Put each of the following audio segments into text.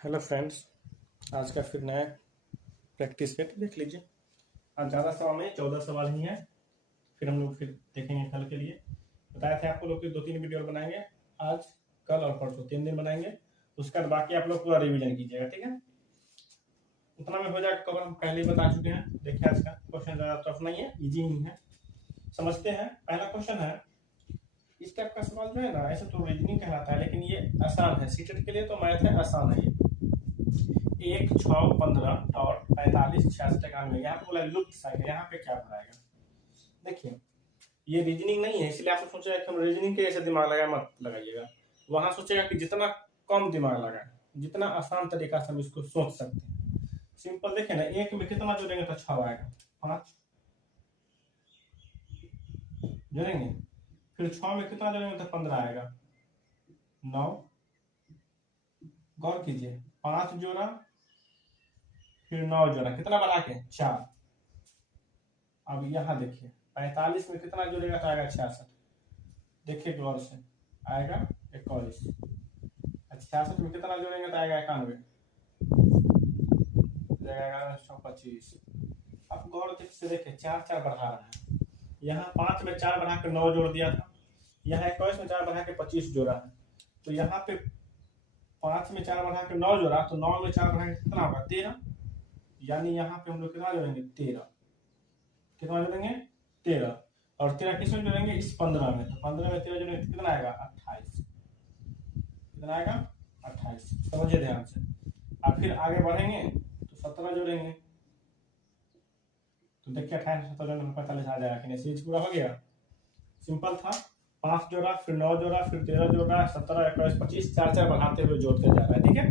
Hello friends, आज का फिर नया प्रैक्टिस सेट देख लीजिए। आज ज़्यादा सवाल नहीं, 14 सवाल ही हैं। फिर हम लोग फिर देखेंगे कल के लिए। बताए थे आपको लोग कि 2-3 वीडियो बनाएंगे, आज कल और परसों 3 दिन बनाएंगे। उसके बाद बाकी आप लोग पूरा रिवीजन कीजिएगा, ठीक है। उतना में हो जाएगा, कवर हम पहले ही बता चुके हैं। देखिए आज का क्वेश्चन ज़्यादा टफ नहीं है, ईजी ही है। समझते हैं। पहला क्वेश्चन है, इस टाइप का सवाल जो है ना, ऐसे तो रीजनिंग कहलाता है, लेकिन ये आसान है। सीटेट के लिए तो मैथ है, आसान है ये। 1, 6, 15 और 45, 66, 91। यहाँ पे बोला लुप्त संख्या, यहाँ पे क्या भराएगा। देखिए ये रीजनिंग नहीं है, इसलिए आप सोचेगा कि हम रीजनिंग के जैसे दिमाग लगाए, मत लगाइएगा। वहां सोचेगा कि जितना कम दिमाग लगाए, जितना आसान तरीका से हम इसको सोच सकते हैं। सिंपल देखिए ना, 1 में कितना जोड़ेंगे तो 6 आएगा, 5 जोड़ेंगे। फिर 6 में कितना जोड़ेंगे तो 15 आएगा, 9। गौर कीजिए, 5 जोड़ा फिर 9 जोड़ा, कितना बना के 4। अब यहाँ देखिए 45 में कितना जोड़ेगा तो आएगा 66। देखिए गौर से, आएगा 21। 66 में कितना जोड़ेंगे तो आएगा 91, 1125। अब गौर से देखिए 4 4 बढ़ा रहा है। यहाँ 5 में 4 बढ़ा के 9 जोड़ दिया था, यहाँ 21 में 4 बढ़ा के 25 जोड़ा है। तो यहाँ पे 5 में 4 बढ़ा के 9 जोड़ा, तो 9 में 4 बढ़ा के कितना होगा 13। यानी यहाँ पे हम लोग कितना जोड़ेंगे 13। कितना जोड़ेंगे 13, और 13 किस में जोड़ेंगे इस 15 में। तो 15 में 13 जोड़ेंगे तो कितना आएगा 28। कितना आएगा 28। समझिए ध्यान से। अब फिर आगे बढ़ेंगे तो 17 जोड़ेंगे, तो देखिए 28 17 जोड़ने में 45 आ जाएगा कि नहीं। सीरीज पूरा हो गया, सिंपल था। 5 जोड़ा फिर 9 जोड़ा फिर 13 जोड़ा, 17, 21, 25, 4 4 बढ़ाते हुए जोड़ते जा रहा है, ठीक है।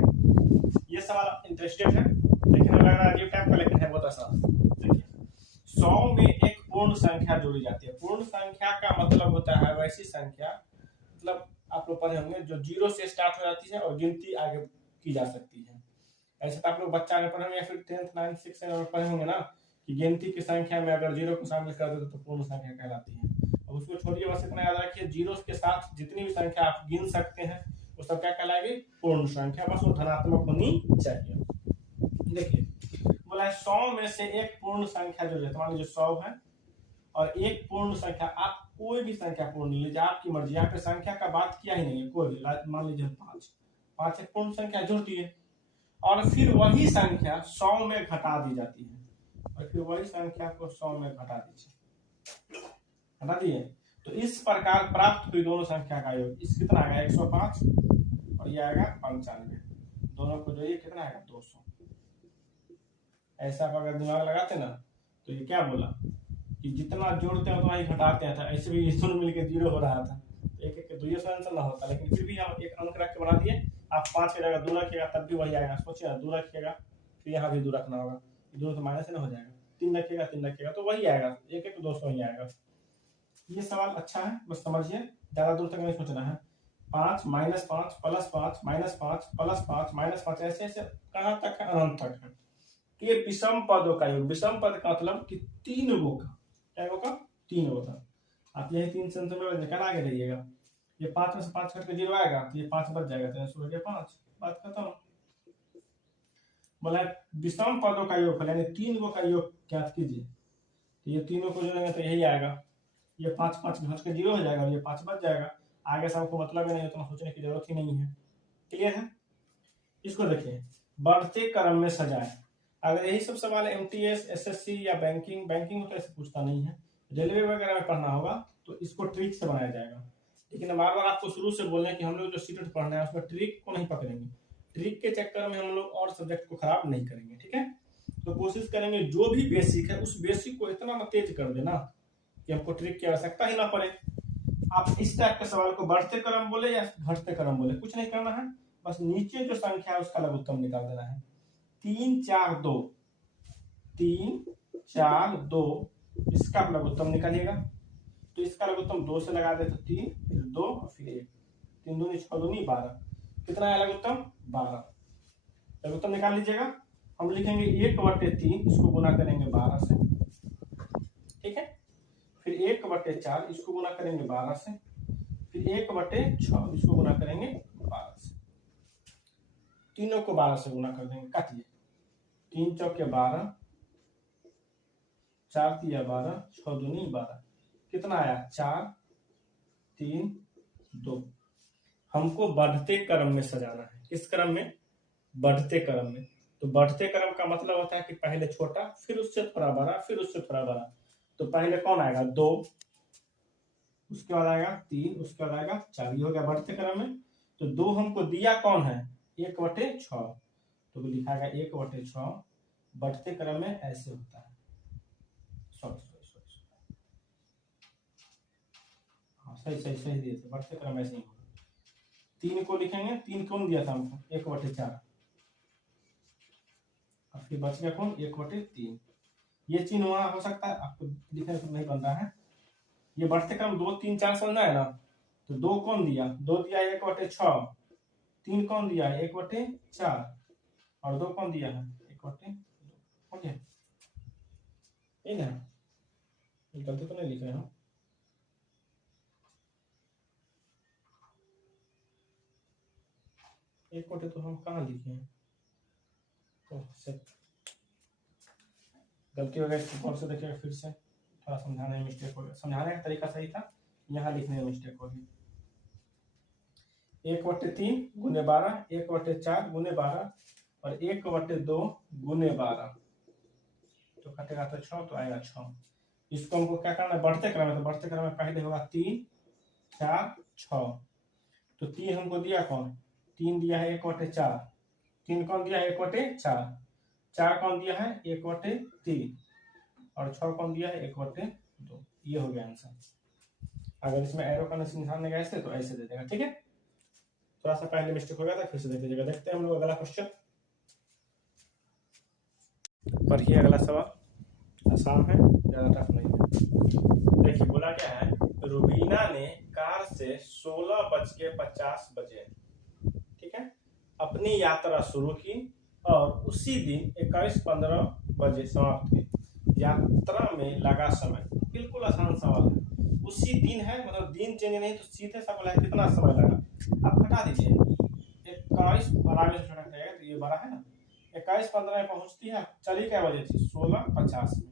ये सवाल इंटरेस्टेड है, लेकिन लग रहा है अजीब टाइप का, लेकिन है बहुत आसान। देखिए 100 में एक पूर्ण संख्या जोड़ी जाती है। पूर्ण संख्या का मतलब होता है वैसी संख्या, मतलब आप लोग पढ़े होंगे, जो 0 से स्टार्ट हो जाती है और गिनती आगे की जा सकती है। ऐसे तो आप लोग बच्चा में पढ़े होंगे या फिर 10th 9th 6th में पढ़े होंगे ना, कि गिनती की संख्या में अगर 0 को शामिल कर देते तो पूर्ण संख्या कहलाती है। अब उसको छोड़िए, बस इतना याद रखिए, 0 के साथ जितनी भी संख्या आप गिन सकते हैं वो सब क्या कहलाएगी पूर्ण संख्या, बस वो धनात्मक होनी चाहिए। देखिए बोला है 100 में से एक पूर्ण संख्या जो है, मान लीजिए 100 है और एक पूर्ण संख्या, आप कोई भी संख्या पूर्ण लीजिए, आपकी मर्जी। यहाँ पे संख्या का बात किया ही नहीं है, कोई भी। मान लीजिए 5 एक पूर्ण संख्या जोड़ दिए, और फिर वही संख्या 100 में घटा दी जाती है, और फिर वही संख्या को 100 में घटा दीजिए, घटा दिए। तो इस प्रकार प्राप्त हुई दोनों संख्या का योग इस कितना आएगा 105, और ये आएगा 95। दोनों को जोड़िए कितना आएगा 200। ऐसा आप अगर दिमाग लगाते ना, तो ये क्या बोला कि जितना जोड़ते हैं उतना ही घटाते हैं। ऐसे भी दोनों मिलकर 0 हो रहा था, एक एक 2 आंसर ना होता, लेकिन फिर भी हम एक अंक रख के बना दिए। आप 5 की जगह 2 रखिएगा तब भी वही आएगा। सोचिए 2 रखिएगा, फिर यहाँ भी 2 रखना होगा, 2 तो माइनस ना हो जाएगा। 3 रखिएगा 3 रखिएगा तो वही आएगा, एक एक 200 ही आएगा। ये सवाल अच्छा है, बस समझिए, ज्यादा दूर तक नहीं सोचना है। 5 -5 +5 -5 +5 -5, ऐसे ऐसे कहाँ तक है, अनंत तक है। ये विषम पदों का योग। विषम पद का मतलब कि 3 गो का, क्या होगा 3 गो का। आप यही 3 से निकल आगे रहिएगा। ये 5 में से 5 कट के 0 आएगा, तो ये 5 बच जाएगा, तो 100 हो गया 5, बात खत्म। बोला विषम पदों का योग यानी 3 गो का योग ज्ञात कीजिए। तो ये तीनों को जोड़ेंगे तो यही आएगा, ये 5 5 घट के 0 हो जाएगा, और ये 5 बच जाएगा। आगे सबको मतलब ही नहीं, उतना सोचने की जरूरत ही नहीं है। क्लियर है। इसको देखिए, बढ़ते क्रम में सजाए। अगर यही सब सवाल एमटीएस एसएससी या बैंकिंग तो ऐसे पूछता नहीं है, रेलवे वगैरह में पढ़ना होगा तो इसको ट्रिक से बनाया जाएगा। लेकिन बार बार आपको शुरू से बोलना है कि हम लोग जो सीटेट पढ़ना है उसमें ट्रिक को नहीं पकड़ेंगे। ट्रिक के चक्कर में हम लोग और सब्जेक्ट को खराब नहीं करेंगे, ठीक है। तो कोशिश करेंगे जो भी बेसिक है उस बेसिक को इतना तेज कर देना कि हमको ट्रिक की आवश्यकता ही ना पड़े। आप इस टाइप के सवाल को बढ़ते क्रम बोले या घटते क्रम बोले, कुछ नहीं करना है, बस नीचे जो संख्या है उसका लघुत्तम निकाल देना है। 3 4 2, 3 4 2, इसका लघुत्तम निकालिएगा। तो इसका लघुत्तम 2 से लगा दे तो 3 फिर 2 और फिर 1, 3 दूनी 6 दूनी 12। कितना है लघुत्तम 12। लघुत्तम निकाल लीजिएगा। हम लिखेंगे 1/3, इसको गुना करेंगे 12 से, ठीक है। फिर 1/4, इसको गुना करेंगे 12 से, फिर 1/6, इसको गुना करेंगे 12 से। तीनों को 12 से गुना कर देंगे। काटिए, 3 चौके 12, 4 तिया 12, 6 दूनी 12, कितना आया 4 3 2। हमको बढ़ते क्रम में सजाना है। किस क्रम में? बढ़ते क्रम में। तो बढ़ते क्रम का मतलब होता है कि पहले छोटा, फिर उससे थोड़ा बड़ा, फिर उससे थोड़ा बड़ा। तो पहले कौन आएगा? 2, उसके बाद आएगा 3, उसके बाद आएगा 4। ये हो गया बढ़ते क्रम में। तो 2 हमको दिया कौन है? 1/6। तो लिखाएगा 1/6। बढ़ते क्रम में ऐसे होता है। सॉरी, हाँ सही दिए थे। बढ़ते क्रम ऐसे ही होगा। 3 को लिखेंगे, 3 कौन दिया था हमको? 1/4। और फिर बच गया कौन? 1/3। ये चिन्ह वहां हो सकता है, आपको लिखने से नहीं बन रहा है। ये बढ़ते क्रम 2 3 4 समझना है ना। तो 2 कौन दिया? 2 दिया 1/6। 3 कौन दिया है? 1/4। और 2 कौन दिया है? 1/2। हो गया ये ना, गलती तो नहीं लिख रहे हम। एक कोटे तो हम कहाँ लिखे हैं? गलती हो गई, कौन से देखिएगा फिर से। थोड़ा समझाने में मिस्टेक हो गया। समझाने का तरीका सही था, यहाँ लिखने में मिस्टेक हो गई। 1/3 गुने 12, 1/4 गुने 12 और 1/2 गुने 12। तो कटेगा तो 6, तो आएगा 6। इसको हमको क्या करना है? बढ़ते क्रम में। तो बढ़ते क्रम में पहले होगा 3 4 6। तो 3 हमको दिया कौन? 3 दिया है 1/4। 3 कौन दिया है? 1/4। 4 कौन दिया है? 1/3। और 6 कौन दिया है? 1/2। ये हो गया आंसर। अगर इसमें एरो का निशान देगा ऐसे, तो ऐसे दे देगा। ठीक है, थोड़ा सा पहले मिस्टेक हो गया था, फिर से देख लीजिएगा। देखते हैं हम लोग अगला क्वेश्चन। पढ़िए अगला सवाल। आसान है, ज्यादा टफ नहीं है। देखिए बोला क्या है, रुबीना ने कार से 16:50 बजे, ठीक है, अपनी यात्रा शुरू की और उसी दिन 21:15 बजे समाप्त की। यात्रा में लगा समय, बिल्कुल आसान सवाल है। उसी दिन है, मतलब दिन चेंज नहीं, तो सीधे सा बोला है कितना समय लगा। आप घटा दीजिए, 21 और आगे से छोटा जाएगा तो ये बड़ा है ना। 21:15 में पहुंचती है, चली क्या बजे थी? 16:50 में।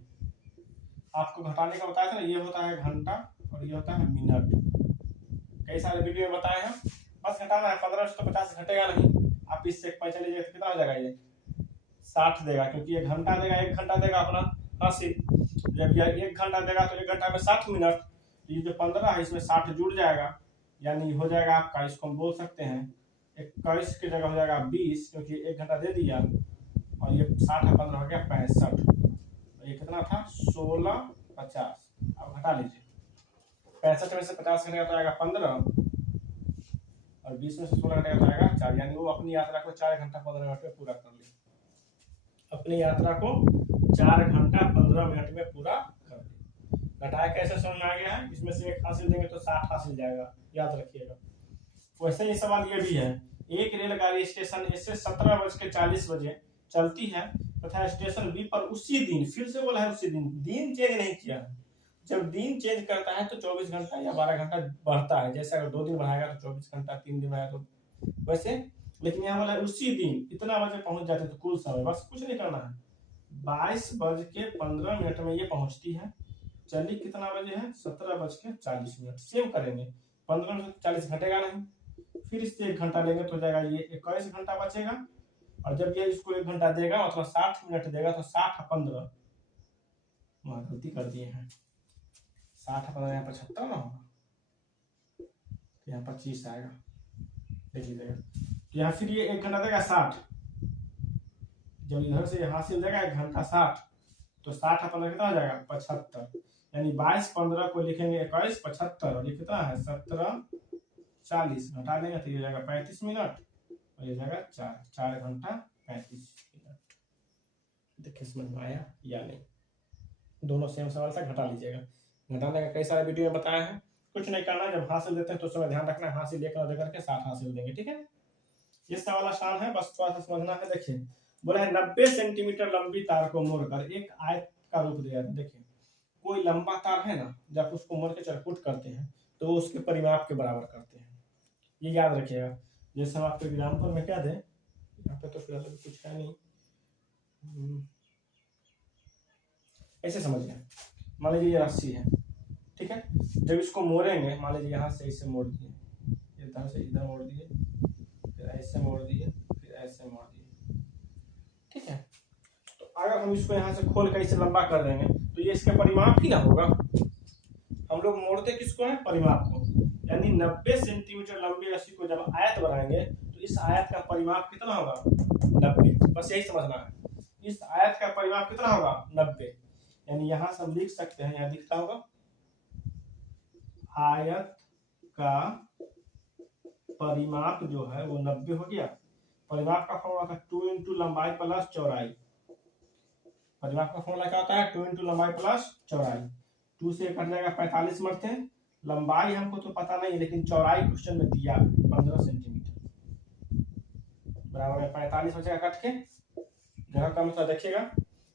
आपको घटाने का बताया था ना, ये होता है घंटा और ये होता है मिनट। कई सारे वीडियो में बताए हैं। बस घटाना है, 15 से तो 50 घटेगा नहीं। आप इससे पता चलिए कितना हो जाएगा, ये 60 देगा, क्योंकि ये घंटा देगा, 1 घंटा देगा अपना 80। जब यह 1 घंटा देगा तो 1 घंटा में 60 मिनट। ये जो 15 है इसमें 60 जुड़ जाएगा, यानी हो जाएगा आपका, इसको हम बोल सकते हैं 21 की जगह हो जाएगा 20, क्योंकि 1 घंटा दे दिया। और ये 60 है 15 हो गया 65। ये कितना था? 16:50। अब घटा लीजिए, 65 में से 50 घटेगा तो आएगा 15 और 20 में से 16 घटेगा तो आएगा 4। यानी वो अपनी यात्रा को 4 घंटा 15 मिनट में पूरा कर लिया। अपनी यात्रा को 4 घंटा 15 मिनट में पूरा कर लिया। घटाया कैसे समझ में आ गया है? इसमें से 1 हासिल देंगे तो 60 हासिल जाएगा, याद रखिएगा। वैसे ही सवाल ये भी है, एक रेलगाड़ी स्टेशन ए से 17:40 बजे चलती है तथा स्टेशन बी पर उसी दिन, फिर से बोला है उसी दिन, दिन चेंज नहीं किया है। जब दिन चेंज करता है तो 24 घंटा या 12 घंटा बढ़ता है। जैसे अगर 2 दिन बढ़ाएगा तो 24 घंटा, 3 दिन बढ़ाएगा तो वैसे। लेकिन यहाँ वाला उसी दिन इतना बजे पहुंच जाते तो कुल समय, बस कुछ नहीं करना है। 22:15 में ये पहुंचती है, चली कितना बजे है? 17:40। सेम करेंगे, 15 में 40 घटेगा नहीं, फिर इससे 1 घंटा लेंगे तो जाएगा ये 21 घंटा बचेगा। और जब ये इसको 1 घंटा देगा, मतलब 60 मिनट देगा, तो 60 15, वहां गलती कर दिए हैं। 60 15 यहाँ 75 ना होगा, यहाँ 25 आएगा, देख लीजिएगा। तो यहाँ फिर ये 1 घंटा देगा 60, जब इधर से हासिल देगा 1 घंटा 60, तो 60 15 कितना हो जाएगा? 75। यानी 22:15 को लिखेंगे 21 75, और ये कितना है? 17:40। घटा लेंगे तो ये जाएगा 35 मिनट और ये जाएगा 4 घंटा 35 मिनट। देखिए समझ में आया या नहीं? दोनों सेम सवाल था, घटा लीजिएगा। घटाने का कई सारे वीडियो में बताया है, कुछ नहीं करना। जब हासिल देते हैं तो समय ध्यान रखना है, हासिल लेकर देकर के 60 हासिल देंगे। ठीक है, ये सवाल आसान है, बस थोड़ा सा समझना है। देखिए बोला है 90 सेंटीमीटर लंबी तार को मोड़कर एक आयत का रूप दिया है। देखिए कोई लंबा तार है ना, जब उसको मोड़ के चरकुट करते हैं तो उसके परिमाप के बराबर करते हैं, ये याद रखिएगा। जैसे हम आपको एग्जाम्पल में क्या दें, यहाँ पे तो फिलहाल कुछ है नहीं। ऐसे समझिए, मान लीजिए ये रस्सी है, ठीक है, जब इसको मोड़ेंगे, मान लीजिए यहाँ से इसे मोड़ दिए, इधर से इधर मोड़ दिए, फिर ऐसे मोड़ दिए, फिर ऐसे मोड़ दिए, ठीक है। तो अगर हम इसको यहाँ से खोल कर इसे लंबा कर देंगे तो ये इसका परिमाप ही ना होगा। हम लोग मोड़ते किसको है, परिमाप को, यानी 90 सेंटीमीटर लंबी रस्सी को जब आयत बनाएंगे तो इस आयत का परिमाप कितना होगा, 90। बस यही समझना है, इस आयत का परिमाप कितना होगा, 90। यानी यहां से हम लिख सकते हैं, यहाँ दिखता होगा, आयत का परिमाप जो है वो 90 हो गया। परिमाप का फॉर्मूला था 2 इंटू लंबाई प्लस चौड़ाई। परिमाप का फॉर्मूला क्या होता है, 2 इंटू लंबाई प्लस चौड़ाई। 2 से कट जाएगा 45 मरते हैं। लंबाई हमको तो पता नहीं, लेकिन चौड़ाई क्वेश्चन में दिया 15 सेंटीमीटर, बराबर है 45 बचेगा कट के, जगह कम था। देखिएगा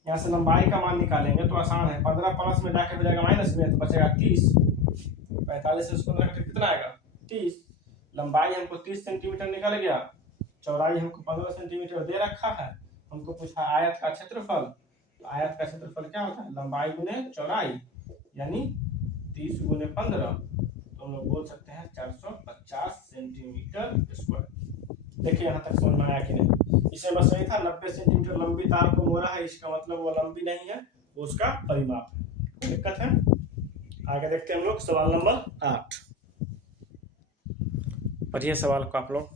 यहाँ से लंबाई का मान निकालेंगे तो आसान है, 15 प्लस में जाके हो जाएगा माइनस में, तो बचेगा 30। 45 से 15 कट कितना आएगा, 30। लंबाई हमको 30 सेंटीमीटर निकल गया, चौड़ाई हमको 15 सेंटीमीटर दे रखा है। हमको पूछा आयत का क्षेत्रफल, तो आयत का क्षेत्रफल क्या होता है, लंबाई गुने चौड़ाई, यानी 30 गुने 15, तो हम लोग बोल सकते हैं 450 सेंटीमीटर स्क्वायर। देखिए यहाँ तक समझ में आया कि नहीं। इसे बस यही था, 90 सेंटीमीटर लंबी तार को मोड़ा है, इसका मतलब वो लंबी नहीं है, वो उसका परिमाप है। कोई दिक्कत है? आगे देखते हैं हम लोग सवाल नंबर 8। पढ़िए सवाल को आप लोग,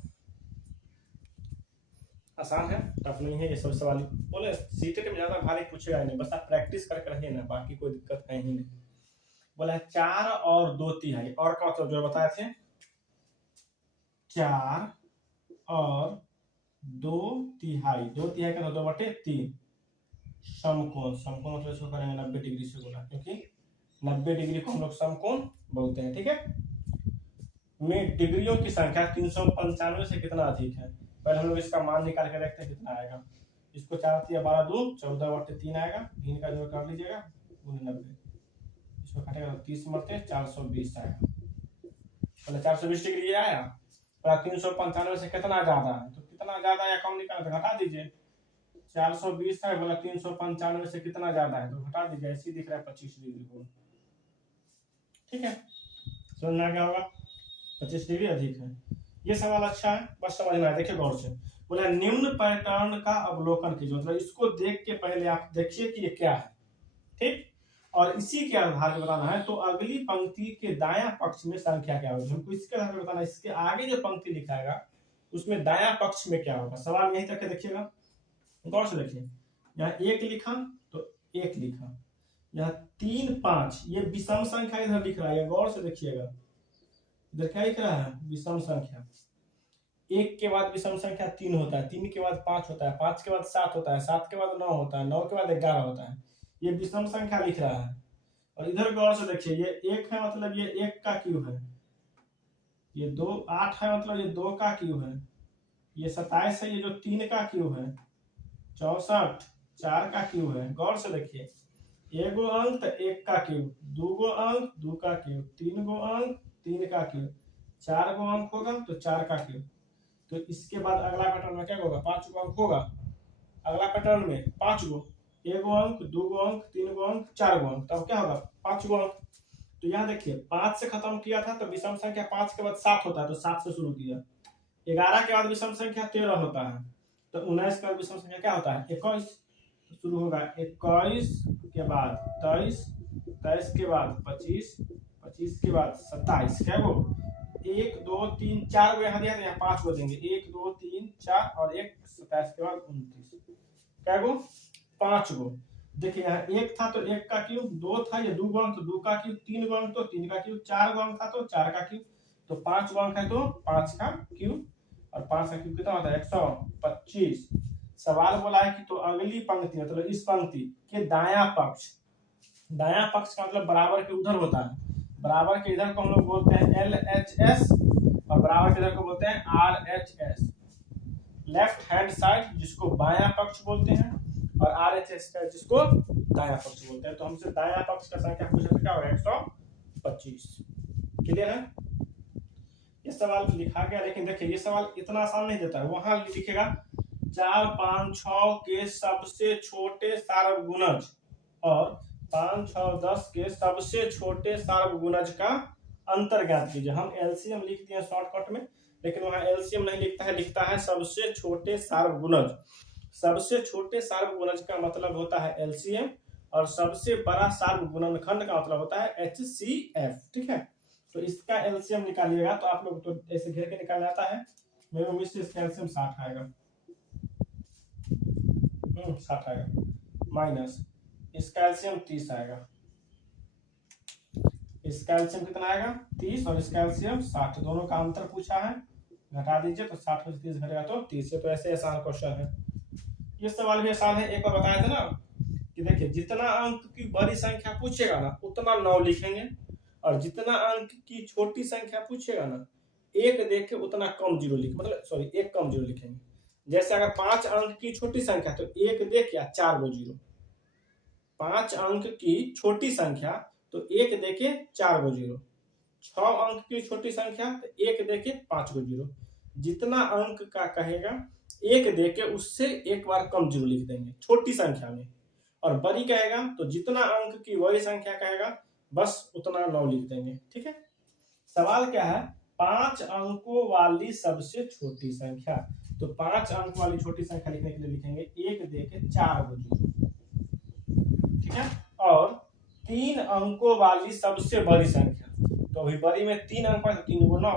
आसान है, टफ नहीं है ये सब सवाल। बोले सीटेट में ज्यादा भारी पूछेगा नहीं, बस आप प्रैक्टिस करके रहिए ना, बाकी कोई दिक्कत है ही नहीं। बोला 4 और 2/3, और का मतलब जो बताए थे, 4 और 2/3, 2/3 का 2/3 समकोण। समकोण मतलब इसको करेंगे 90 डिग्री से गुना, क्योंकि 90 डिग्री को हम लोग समकोण बोलते हैं, ठीक है। में डिग्रियों की संख्या 395 से कितना अधिक है, पहले हम लोग इसका मान निकाल के देखते हैं कितना आएगा। इसको 4 × 12 = 2, 14/3 आएगा, भिन्न का जोड़ कर लीजिएगा, गुने 90, इसको काटेगा तो 30 मरते 420 आएगा। पहले 420 डिग्री आया, पर 395 से कितना ज्यादा है, तो कितना ज्यादा या कम निकाल तो घटा दीजिए। 420 है, बोला 395 से कितना ज्यादा है, तो घटा दीजिए, ऐसे दिख रहा है 25 डिग्री को, ठीक है। समझना क्या होगा, 25 डिग्री अधिक है। ये सवाल अच्छा है, बस समझना है। देखिए गौर से, बोला निम्न पैटर्न का अवलोकन कीजिए, मतलब इसको देख के पहले आप देखिए कि ये क्या है, ठीक, और इसी के आधार पर बताना है। तो अगली पंक्ति के दायां पक्ष में संख्या क्या होगी, हमको इसके आधार पर बताना है। इसके आगे जो पंक्ति लिखाएगा उसमें दायां पक्ष में क्या होगा। सवाल यहीं तक देखिएगा, गौर से देखिए, यहाँ 1 लिखा तो 1 लिखा, यहाँ 3, 5, ये विषम संख्या इधर लिख रहा है, गौर से देखिएगा, इधर क्या लिख रहा है, विषम संख्या। 1 के बाद विषम संख्या 3 होता है, 3 के बाद 5 होता है, 5 के बाद 7 होता है, 7 के बाद 9 होता है, 9 के बाद 11 होता है। ये विषम संख्या लिख रहा है। और इधर गौर से देखिए, ये 1 है, मतलब ये 1 का क्यूब है, ये 2, 8 है, मतलब ये 2 का क्यूब है, ये 27 है, ये जो 3 का क्यूब है, 64, 4 का क्यूब है। गौर से देखिए, 1 गो अंक तो 1 का क्यूब, 2 गो अंक 2 का क्यूब, 3 गो अंक 3 का क्यूब, 4 गो अंक होगा तो 4 का क्यूब। तो इसके बाद अगला पैटर्न में क्या होगा, 5 गो अंक होगा। अगला पैटर्न में 5 गो, 1 गो अंक, 2 गो अंक, 3 गो अंक, 4 गो अंक, तब क्या होगा 5 गो अंक। तो यहाँ देखिए 5 से खत्म किया था, तो विषम संख्या 5 के बाद 7 होता है, तो 7 से शुरू किया। 11 के बाद विषम संख्या 13 होता है, तो 19 के बाद विषम संख्या क्या होता है, 21 शुरू होगा। 21 के बाद 23, 23 के बाद 25, 25 के बाद 27, क्या गो 1 2 3 4 गो यहाँ दिया, तो यहाँ 5 गो देंगे, 1 2 3 4 और 1 27 के बाद 29, क्या गो 5 गो। देखिए यहाँ 1 था तो 1 का क्यूब, 2 था ये 2 गो अंक तो 2 का क्यूब, 3 गो अंक तो 3 का क्यूब, 4 गो अंक था तो 4 का क्यूब, तो 5 गो अंक है तो 5 का क्यूब, और 5 का क्यूब कितना होता है 125। सवाल बोला है कि तो अगली पंक्ति मतलब इस पंक्ति के दायां पक्ष, दायां पक्ष का मतलब बराबर के उधर होता है, बराबर के इधर को हम लोग बोलते हैं LHS और बराबर के इधर को बोलते हैं RHS। लेफ्ट हैंड साइड जिसको बायां पक्ष बोलते हैं और RHS का जिसको दायां पक्ष बोलते हैं। तो हमसे दायां पक्ष का संख्या पूछा तो क्या होगा 125। क्लियर है? ये सवाल लिखा गया, लेकिन देखिए ये सवाल इतना आसान नहीं देता है। वहां लिखेगा 4, 5, 6 के सबसे छोटे सार्वगुणज और 5, 6, 10 के सबसे छोटे सार्वगुणज का अंतर ज्ञात कीजिए। हम एलसीएम लिख दिए शॉर्टकट में, लेकिन वहां एलसीएम नहीं लिखता है, लिखता है सबसे छोटे सार्वगुणज। सबसे छोटे सार्वगुणज का मतलब होता है एलसीएम, और सबसे बड़ा सार्वगुणनखंड का मतलब होता है एचसीएफ। ठीक है, तो इसका एलसीएम निकालिएगा तो आप लोग तो ऐसे घेर के निकाल जाता है। मेरे उम्मीद से इसका एलसीएम 60 आएगा, 60 आएगा, माइनस इसका एलसीएम 30 आएगा। इसका एलसीएम कितना आएगा 30 और इसका एलसीएम 60, दोनों का अंतर पूछा है, घटा दीजिए तो 60 में 30 घटेगा तो 30 है। तो ऐसे आसान क्वेश्चन है। ये सवाल भी आसान है। एक बार बताया था ना कि देखिए जितना अंक की बड़ी संख्या पूछेगा ना उतना 9 लिखेंगे, और जितना अंक की छोटी संख्या पूछेगा ना एक देख के उतना कम जीरो लिख, मतलब सॉरी एक कम जीरो लिखेंगे। जैसे अगर 5 अंक की छोटी संख्या तो एक देख या 4 गो जीरो, 5 अंक की छोटी संख्या तो एक देखे 4 गो जीरो, 6 अंक की छोटी संख्या तो एक देखे 5 गो जीरो। जितना अंक का कहेगा एक देके उससे एक बार कम जीरो लिख देंगे छोटी संख्या में, और बड़ी कहेगा तो जितना अंक की बड़ी संख्या कहेगा बस उतना 9 लिख देंगे। ठीक है, सवाल क्या है 5 अंकों वाली सबसे छोटी संख्या, तो 5 अंक वाली छोटी संख्या लिखने के लिए लिखेंगे एक देके 4 गो जीरो। ठीक है, और 3 अंकों वाली सबसे बड़ी संख्या, तो अभी बड़ी में 3 अंक है तो 3 गो 9,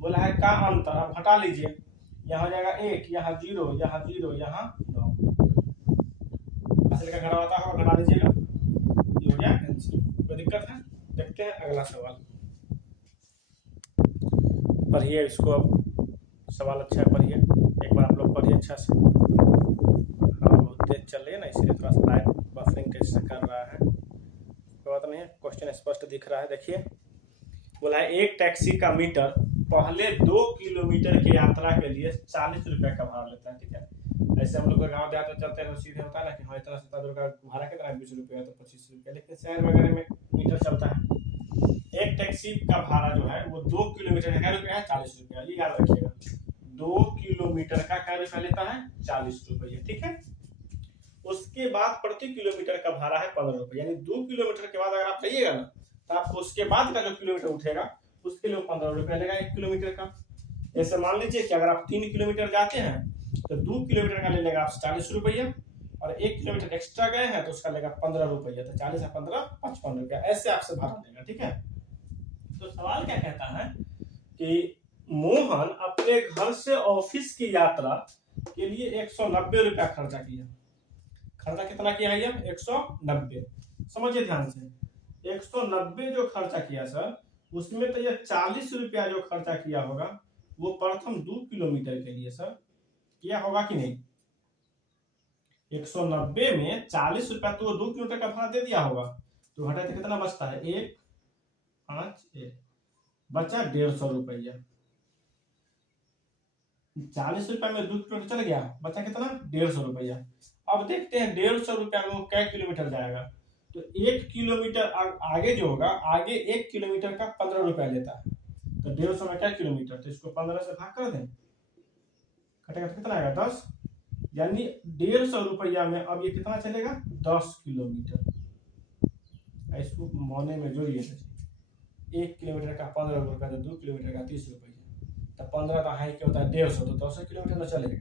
बोला है का अंतर, आप हटा लीजिए, यहाँ हो जाएगा 1, यहाँ 0, यहाँ 0, यहाँ 9, असल का घटा होता है घटा दीजिएगा, ये हो गया आंसर। कोई दिक्कत है? देखते हैं अगला सवाल, पढ़िए इसको, अब सवाल अच्छा है पढ़िए, एक बार आप लोग पढ़िए अच्छा से। हाँ बहुत तेज चल रही है ना, इसलिए थोड़ा सा लाइट बफरिंग कैसे कर रहा है, कोई बात नहीं है, क्वेश्चन स्पष्ट दिख रहा है। देखिए बोला है एक टैक्सी का मीटर पहले 2 किलोमीटर की यात्रा के लिए 40 रुपए का भाड़ा लेता है। ठीक है, ऐसे हम लोग गाँव देहात में चलते हैं तो सीधे होता है ना कि हाँ इतना से दूर का भाड़ा कितना 20 रुपये तो 25 रुपये, लेकिन शहर वगैरह में मीटर चलता है। एक टैक्सी का भाड़ा जो है वो 2 किलोमीटर का क्या रुपया है 40 रुपया, ये याद रखिएगा, 2 किलोमीटर का क्या रुपया लेता है 40 रुपये। ठीक है, उसके बाद प्रति किलोमीटर का भाड़ा है 15 रुपये, यानी 2 किलोमीटर के बाद अगर आप जाइएगा ना तो आपको उसके बाद का जो किलोमीटर उठेगा उसके लिए 15 रुपया लेगा 1 किलोमीटर का। जैसे मान लीजिए कि अगर आप 3 किलोमीटर जाते हैं तो 2 किलोमीटर का ले लेगा आप 40 रुपया, और 1 किलोमीटर एक्स्ट्रा गए हैं तो उसका लेगा 15 रुपया, तो 40 या 15 55 रुपया, ऐसे आपसे भाड़ा लेगा। ठीक है, तो सवाल क्या कहता है कि मोहन अपने घर से ऑफिस की यात्रा के लिए 190 रुपया खर्चा किया। खर्चा कितना किया है? 190। समझिए ध्यान से, 190 जो खर्चा किया सर, उसमें तो ये 40 रुपया जो खर्चा किया होगा वो प्रथम 2 किलोमीटर के लिए सर किया होगा कि नहीं? 190 में 40 रुपया तो 2 किलोमीटर का भाड़ा दे दिया होगा, तो घटाते कितना बचता है? 1, 5, 1 बचा 150 रुपया। 40 रुपया में 2 किलोमीटर चल गया, बचा कितना? 150 रुपया। अब देखते हैं 150 रुपया में वो क्या किलोमीटर जाएगा, तो 1 किलोमीटर आगे जो होगा, आगे 1 किलोमीटर का 15 रुपया लेता है, तो 150 में क्या किलोमीटर, तो इसको 15 से भाग कर दें, कटेगा तो कितना आएगा 10, यानी 150 रुपया में अब ये कितना चलेगा 10 किलोमीटर। इसको मौने में जोड़िए, 1 किलोमीटर का 15 रुपया, तो 2 किलोमीटर का 30 रुपया, तो 15 का हाई क्या होता है 150, तो 10 किलोमीटर न चलेगा,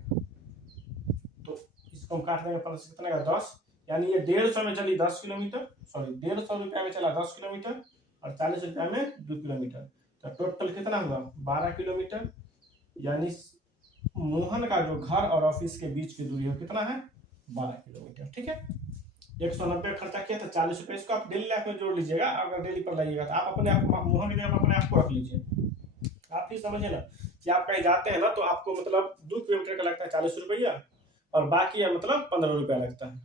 तो इसको हम काट देंगे 15 से कितना का 10, यानी ये 150 में चली 10 किलोमीटर, सॉरी 150 रुपया में चला 10 किलोमीटर और 40 रुपया में 2 किलोमीटर, तो टोटल कितना हुआ 12 किलोमीटर। यानी मोहन का जो घर और ऑफिस के बीच की दूरी है कितना है 12 किलोमीटर। ठीक है, 190 खर्चा किया तो 40 रुपये, इसको आप डेली लाइफ में जोड़ लीजिएगा, अगर डेली पर लाइएगा तो आप अपने आप मोहन की जगह अपने आप को रख लीजिए। आप भी समझे ना कि आप कहीं जाते हैं ना तो आपको मतलब 2 किलोमीटर का लगता है 40 रुपया और बाकी है मतलब 15 रुपया लगता है,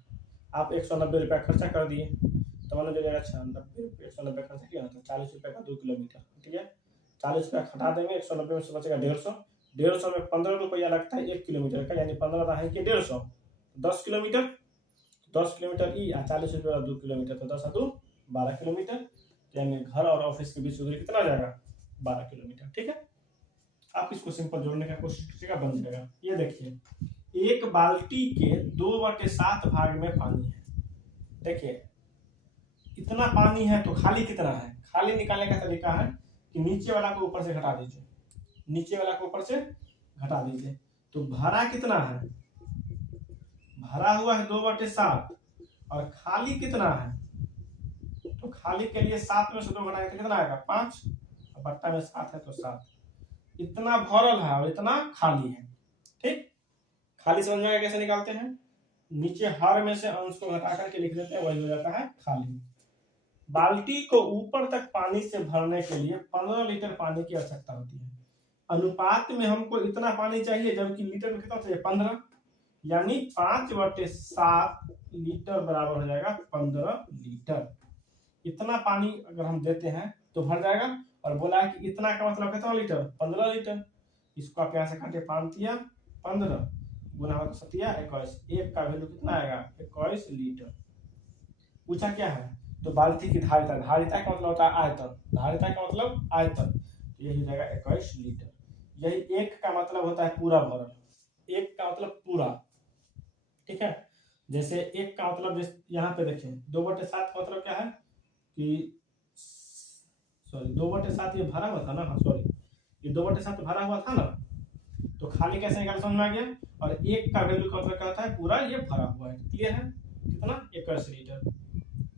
आप 190 रुपया खर्चा कर दिए तो मान लीजिए 190 खर्चा किया तो 40 रुपये का 2 किलोमीटर। ठीक है, 40 रुपया हटा देंगे, 190 में से बचेगा 150, 150 में 15 रुपया लगता है 1 किलोमीटर का, यानी 15 का है कि 150, 10 किलोमीटर, 10 किलोमीटर ई 40 रुपये 2 किलोमीटर, तो 10 2 12 किलोमीटर, यानी घर और ऑफिस के बीच दूरी कितना जाएगा 12 किलोमीटर। ठीक है, आप इसको सिंपल जोड़ने का कोशिश कीजिएगा, बन जाएगा। ये देखिए, एक बाल्टी के 2/7 भाग में पानी है। देखिए इतना पानी है तो खाली कितना है। खाली निकालने का तरीका है कि नीचे वाला को ऊपर से घटा दीजिए, नीचे वाला को ऊपर से घटा दीजिए, तो भरा कितना है, भरा हुआ है 2/7 और खाली कितना है, तो खाली के लिए 7 में से 2 घटाएंगे तो कितना आएगा 5, और बट्टा में 7 है तो 7। इतना भरल है और इतना खाली है। ठीक, खाली समझ में आया कैसे निकालते हैं, नीचे हर में से अंश को घटा करके लिख देते हैं, वही हो जाता है खाली। बाल्टी को ऊपर तक पानी से भरने के लिए 15 लीटर पानी की आवश्यकता होती है। अनुपात में हमको इतना पानी चाहिए, जबकि लीटर में कितना चाहिए 15, यानी 5/7 लीटर बराबर हो जाएगा 15 लीटर। इतना पानी अगर हम देते हैं तो भर जाएगा, और बोला है कि इतना का मतलब कितना लीटर, 15 लीटर। इसको आप यहाँ से काटे, 5 × 15 गुना 7 × 21, एक का वैल्यू कितना आएगा 21 लीटर। पूछा क्या है, तो बाल्टी की धारिता, धारिता का मतलब होता है आयतन, धारिता का मतलब आयतन, यही हो जाएगा 21 लीटर। यही एक का मतलब होता है पूरा भरल, एक का मतलब पूरा। ठीक है, जैसे एक का मतलब यहाँ पे देखें 2/7 का मतलब क्या है कि सॉरी 2/7 ये भरा हुआ था ना, हाँ सॉरी ये 2/7 भरा हुआ था ना, तो खाली कैसे निकाल समझ में आ गया। और एक का वैल्यू का मतलब क्या होता है पूरा ये भरा हुआ है। क्लियर है, कितना 21 लीटर।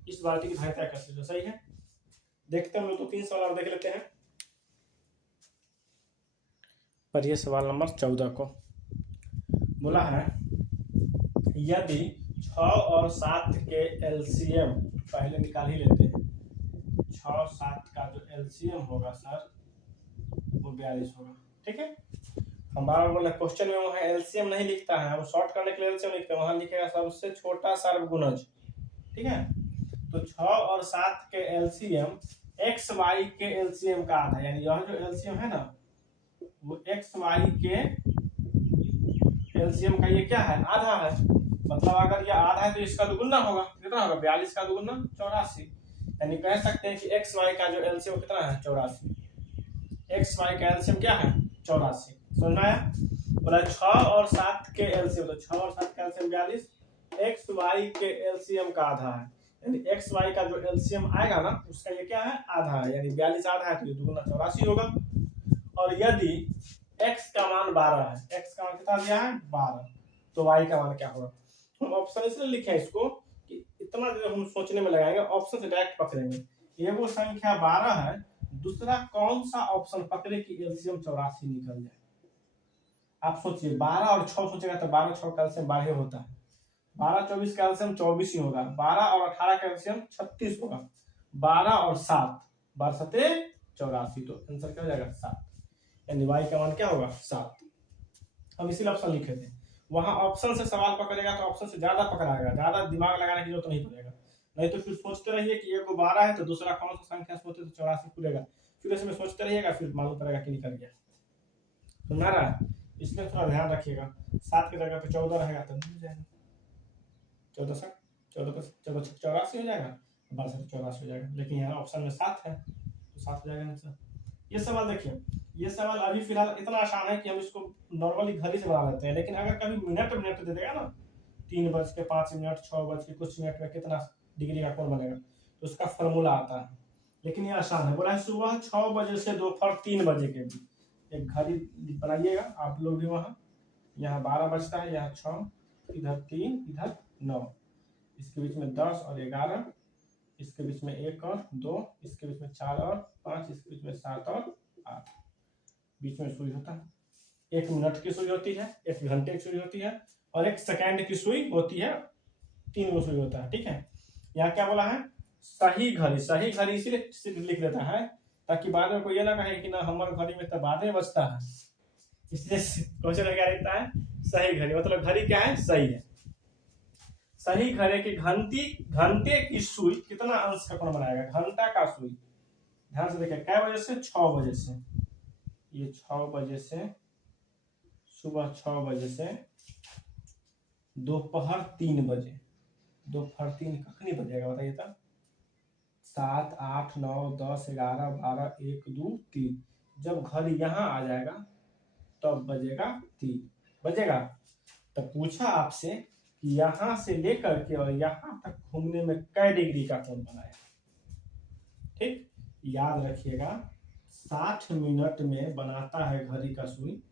इस बाल्टी की धारिता 21 लीटर, सही है। देखते हैं हम लोग तो 3 सवाल और देख लेते हैं। पढ़िए सवाल नंबर 14 को। बोला है यदि 6 और 7 के एलसीएम, पहले निकाल ही लेते हैं, 6 7 का जो एलसीएम होगा सर वो 42 होगा। ठीक है, हम बार बार बोले क्वेश्चन में वहाँ एलसीएम नहीं लिखता है, हम शॉर्ट करने के लिए एलसीएम लिखते हैं, वहां लिखेगा सबसे छोटा सर्वगुणज। ठीक है, तो 6 और 7 के एलसीएम एक्स वाई के एलसीएम का आधा, यानी यह जो एलसीएम है ना वो एक्स वाई के एलसीएम का ये क्या है आधा है। मतलब अगर ये आधा है तो इसका दुगुना होगा, कितना होगा 42 का दुगुना 84, यानी कह सकते हैं कि एक्स वाई का जो एलसीएम कितना है 84। एक्स वाई का एलसीएम क्या है 84। समझ में आया। बोला 6 और 7 के एलसीएम, तो 6 और 7 का एलसीएम 42, एक्स वाई के एलसीएम का आधा है, यानी एक्स वाई का जो एलसीएम आएगा ना उसका ये क्या है आधा है, यानी 42 आधा है तो ये दुगुना 84 होगा। और यदि x का मान 12 है, x का मान कितना दिया है 12, तो y का मान क्या होगा। हम ऑप्शन इसलिए लिखे हैं इसको कि इतना जो हम सोचने में लगाएंगे, ऑप्शन से डायरेक्ट पकड़ेंगे। ये वो संख्या 12 है, दूसरा कौन सा ऑप्शन पकड़े कि एलसीएम 84 निकल जाए। आप सोचिए 12 और 6 सोचेगा तो 12 6 का एलसीएम 12 होता है, 12 24 का एलसीएम 24 ही होगा, 12 और 18 का एलसीएम 36 होगा, 12 और 7 12 7 84, तो आंसर क्या हो जाएगा 7, यानी y का मान क्या होगा 7। हम इसीलिए ऑप्शन लिखे थे, वहां ऑप्शन से सवाल पकड़ेगा तो ऑप्शन से ज्यादा पकड़ाएगा, ज्यादा दिमाग लगाने की जरूरत नहीं पड़ेगा। नहीं तो फिर सोचते रहिए कि एक 12 है तो दूसरा कौन सा संख्या सोचे तो 84 खुलेगा, फिर इसमें सोचते रहिएगा, फिर मालूम पड़ेगा कि निकल गया। सुना रहा है, इसलिए थोड़ा ध्यान रखिएगा। 7 की जगह पे 14 रहेगा तो मिल जाएगा, 14 से 84 हो जाएगा, 12 से 84 हो जाएगा, लेकिन यहाँ ऑप्शन में 7 है तो 7 हो जाएगा आंसर। ये सवाल देखिए, ये सवाल अभी फिलहाल इतना आसान है कि हम इसको नॉर्मली घर ही से बना लेते हैं, लेकिन अगर कभी मिनट दे देगा ना 3:05 6 कुछ मिनट में कितना डिग्री का कोण बनेगा, तो उसका फॉर्मूला आता है, लेकिन ये आसान है। बोला है सुबह 6 बजे से दोपहर 3 बजे के बीच एक घड़ी बनाइएगा आप लोग भी, वहाँ यहाँ 12 बजता है, यहाँ 6, इधर 3, इधर 9, इसके बीच में 10 और 11, इसके बीच में 1 और 2, इसके बीच में 4 और 5, इसके बीच में 7 और 8, बीच में सुई होता है। 1 मिनट की सुई होती है, 1 घंटे की सुई होती है, और 1 सेकेंड की सुई होती है, 3 गो सुई होता है। ठीक है, यहाँ क्या बोला है सही घड़ी, सही घड़ी इसीलिए लिख देता है ताकि बाद में कोई ये ना कहे कि ना हमारे घड़ी में तो बाद में बजता है, इसलिए क्वेश्चन क्या रहता है सही घड़ी, मतलब घड़ी क्या है सही है। सही घड़ी की घंटे की सुई कितना अंश का कोण बनाएगा, घंटा का सुई, ध्यान से देखिए क्या बजे से 6 बजे से, ये 6 बजे से सुबह 6 बजे से दोपहर 3 बजे, दोपहर 3 कखनी बजेगा बताइए तो 7 8 9 10 11 12 1 2 3, जब घड़ी यहाँ आ जाएगा तब बजेगा 3 बजेगा। तो पूछा आपसे कि यहां से लेकर के और यहां तक घूमने में कै डिग्री का कोण बनाया। ठीक, याद रखिएगा 60 मिनट में बनाता है घड़ी का सुई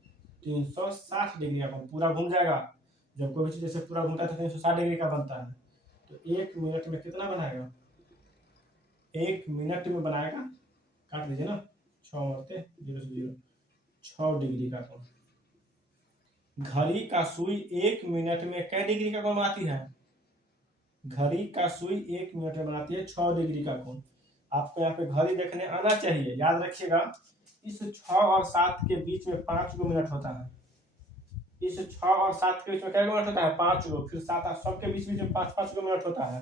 360 डिग्री का कोण, पूरा घूम जाएगा। जब कोई भी चीज जैसे पूरा घूमता है तो 360 डिग्री का बनता है। तो 1 मिनट में कितना बनाएगा, 1 मिनट में बनाएगा, काट लीजिए ना, 6 मरते 0 से 0, 6 डिग्री का कोण। घड़ी का सुई 1 मिनट में कै डिग्री का कोण बनाती है, घड़ी का सुई 1 मिनट में बनाती है 6 डिग्री का कोण। आपको यहाँ पे घड़ी देखने आना चाहिए। याद रखिएगा इस 6 और 7 के बीच में 5 मिनट होता है। इस 6 और 7 के बीच में कितने मिनट होता है, 5 गो, फिर 7 और सबके बीच में 5-5 मिनट होता है।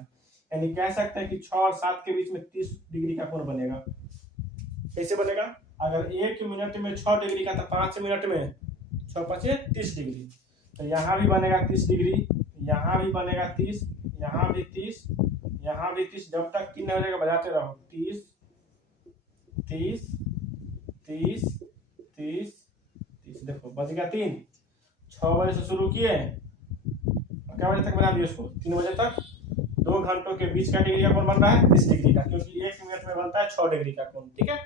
यानी कह सकते हैं कि 6 और 7 के बीच में 30 डिग्री का कोण बनेगा। कैसे बनेगा, अगर 1 मिनट में 6 डिग्री का तो 5 मिनट में 6 5 30 डिग्री। तो यहाँ भी बनेगा 30 डिग्री, यहाँ भी बनेगा 30, यहाँ भी 30, यहाँ भी 30। जब तक 3 हो जाएगा बजाते रहो, 30 30 30 30 30। देखो बज गया 3, 6 बजे से शुरू किए, क्या बजे तक बना दिए उसको, 3 बजे तक। 2 घंटों के बीच का डिग्री का कोण बन रहा है 30 डिग्री का, क्योंकि 1 मिनट में बनता है 6 डिग्री का कोण। ठीक है,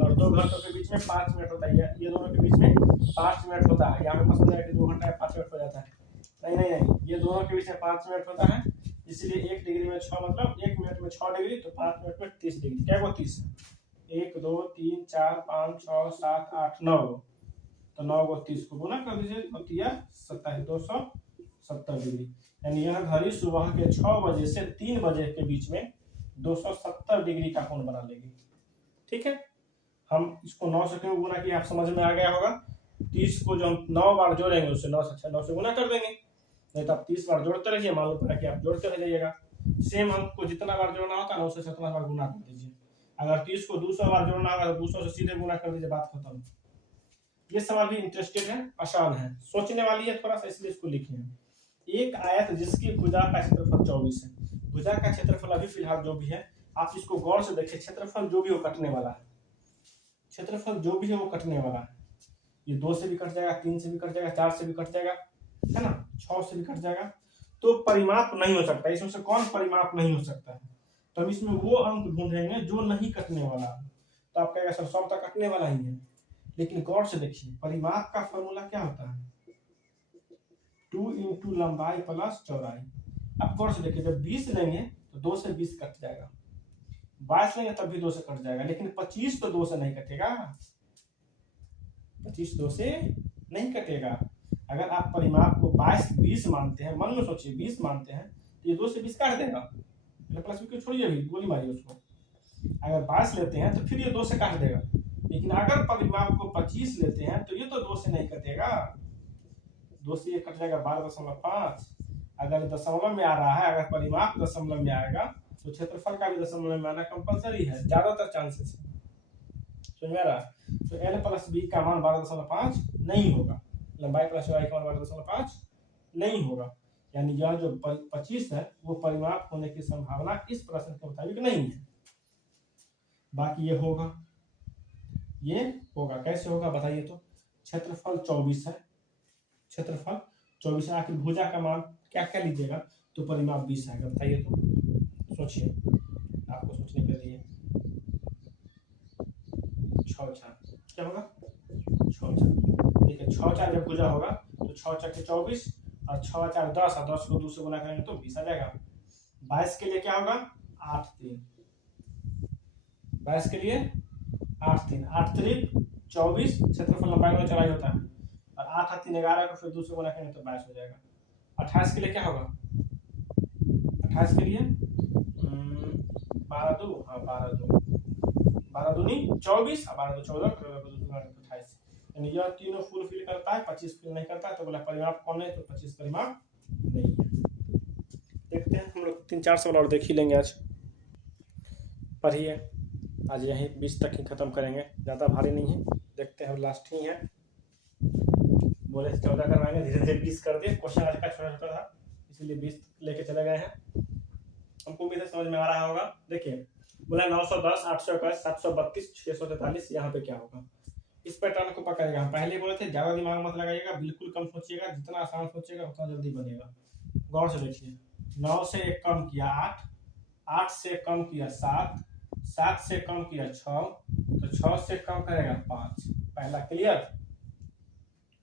और 2 घंटों के बीच में 5 मिनट होता है, ये दोनों के बीच में 5 मिनट होता है। यहाँ पे पसंद है कि 2 घंटा 5 मिनट हो जाता है, नहीं नहीं नहीं, ये दोनों के बीच में 5 मिनट होता है। इसलिए 1 डिग्री में 6 मतलब 1 मिनट में 6 डिग्री, तो 5 मिनट में 30 डिग्री। क्या वो 30 है, 1 2 3 4 5 6 7 8 9, तो 9 को 30 को गुना कर दीजिए, होती है 27, 270 डिग्री। यानी यह घड़ी सुबह के 6 बजे से 3 बजे के बीच में 270 डिग्री का कोण बना लेगी। ठीक है, हम इसको 9 से क्यों गुना किया, आप समझ में आ गया होगा। 30 को जो हम 9 बार जोड़ेंगे उससे 9 से गुना कर देंगे, नहीं तो आप 30 बार जोड़ते रहिए, मालूम पड़ा कि आप जोड़ते रह जाइएगा। सेम हमको जितना बार जोड़ना होता है ना उससे 17 बार गुना कर दीजिए। अगर 30 को 200 बार जोड़ना होगा तो 200 से सीधे गुना कर दीजिए, बात खत्म। ये सवाल भी इंटरेस्टेड है, आसान है, सोचने वाली है थोड़ा सा, इसलिए इसको लिखिए। एक आयत जिसकी भुजा का क्षेत्रफल 24 है। भुजा का क्षेत्रफल अभी फिलहाल जो भी है आप इसको गौर से देखिए, क्षेत्रफल जो भी वो कटने वाला है, क्षेत्रफल जो भी है वो कटने वाला है। ये 2 से भी कट जाएगा, 3 से भी कट जाएगा, 4 से भी कट जाएगा, है ना, 6 से भी कट जाएगा। तो परिमाप नहीं हो सकता, इसमें से कौन परिमाप नहीं हो सकता है। तो हम इसमें वो अंक ढूंढेंगे जो नहीं कटने वाला है। तो आप कहेगा सर सब तक कटने वाला ही है, लेकिन गौर से देखिए परिमाप का फॉर्मूला क्या होता है, 2 इंटू लंबाई प्लस चौड़ाई। आप गौर से देखिए, जब 20 लेंगे तो 2 से 20 कट जाएगा, 22 लेंगे तब भी 2 से कट जाएगा, लेकिन 25 तो 2 से नहीं कटेगा, 25 2 से नहीं कटेगा। अगर आप परिमाप को 20 मानते हैं, मन में सोचिए 20 मानते हैं, तो ये 2 से 20 काट देगा, प्लस भी छोड़िए, अभी गोली मारिए उसको। अगर 22 लेते हैं तो फिर ये 2 से काट देगा, लेकिन अगर परिमाप को 25 लेते हैं तो ये तो 2 से नहीं कटेगा, 2 से ये कट जाएगा 12.5। अगर दशमलव में आ रहा है, अगर परिमाप दशमलव में आएगा तो क्षेत्रफल का भी दशमलव में आना कंपलसरी है, ज्यादातर चांसेस है। समझ में आ रहा है। तो l प्लस बी का मान 12.5 नहीं होगा, लंबाई प्लस चौड़ाई का मान 12.5 नहीं होगा। यानी यह जो 25 है वो परिमाप होने की संभावना इस प्रश्न के मुताबिक नहीं है। बाकी ये होगा, ये होगा, कैसे होगा बताइए तो। क्षेत्रफल 24 है, क्षेत्रफल 24 है, आखिर भुजा का मान क्या क्या लीजिएगा, तो परिमाप 20 आएगा, बताइए तो, सोचिए, आपको सोचने के लिए। 6 क्या होगा, 6 देखिए 6 जब भुजा होगा तो 6 के 24 और 6 4 10 और 10 को 2 से गुना करेंगे तो 20 आ जाएगा। 22 के लिए क्या होगा, 8 3, 22 के लिए 8 3, 8 3 24, क्षेत्रफल लंबाई में चौड़ाई होता है, और 8 और 3 11 को फिर 2 से गुना करेंगे तो 22 हो जाएगा। 28 के लिए क्या होगा, 28 के लिए 12 2, हाँ 12 दूनी 24 और 12 2 14, 28। यानी यह तीनों फुल फिल करता है, 25 फिल नहीं करता है, तो बोला परिमाप कौन है, तो 25 परिमाप नहीं है। देखते हैं हम लोग 3-4 सवाल और देख ही लेंगे आज। पढ़िए, आज यही 20 तक ही खत्म करेंगे, ज़्यादा भारी नहीं है, देखते हैं लास्ट ही है। बोले 14 करवाएंगे, धीरे धीरे 20 कर दिए, क्वेश्चन आज का छोटा छोटा था इसलिए 20 लेके चले गए हैं। हमको उम्मीद है समझ में आ रहा होगा। देखिए बोला 910, 821, 732, 643, यहाँ पे क्या होगा, इस पैटर्न को पकड़ेगा। हम पहले बोले थे ज्यादा दिमाग मत लगाइएगा, बिल्कुल कम सोचिएगा, जितना आसान सोचिएगा उतना जल्दी बनेगा। गौर से देखिए, 9 से 1 कम किया 8, 8 से कम किया 7, 7 से कम किया 6, तो 6 से कम करेगा 5। पहला क्लियर,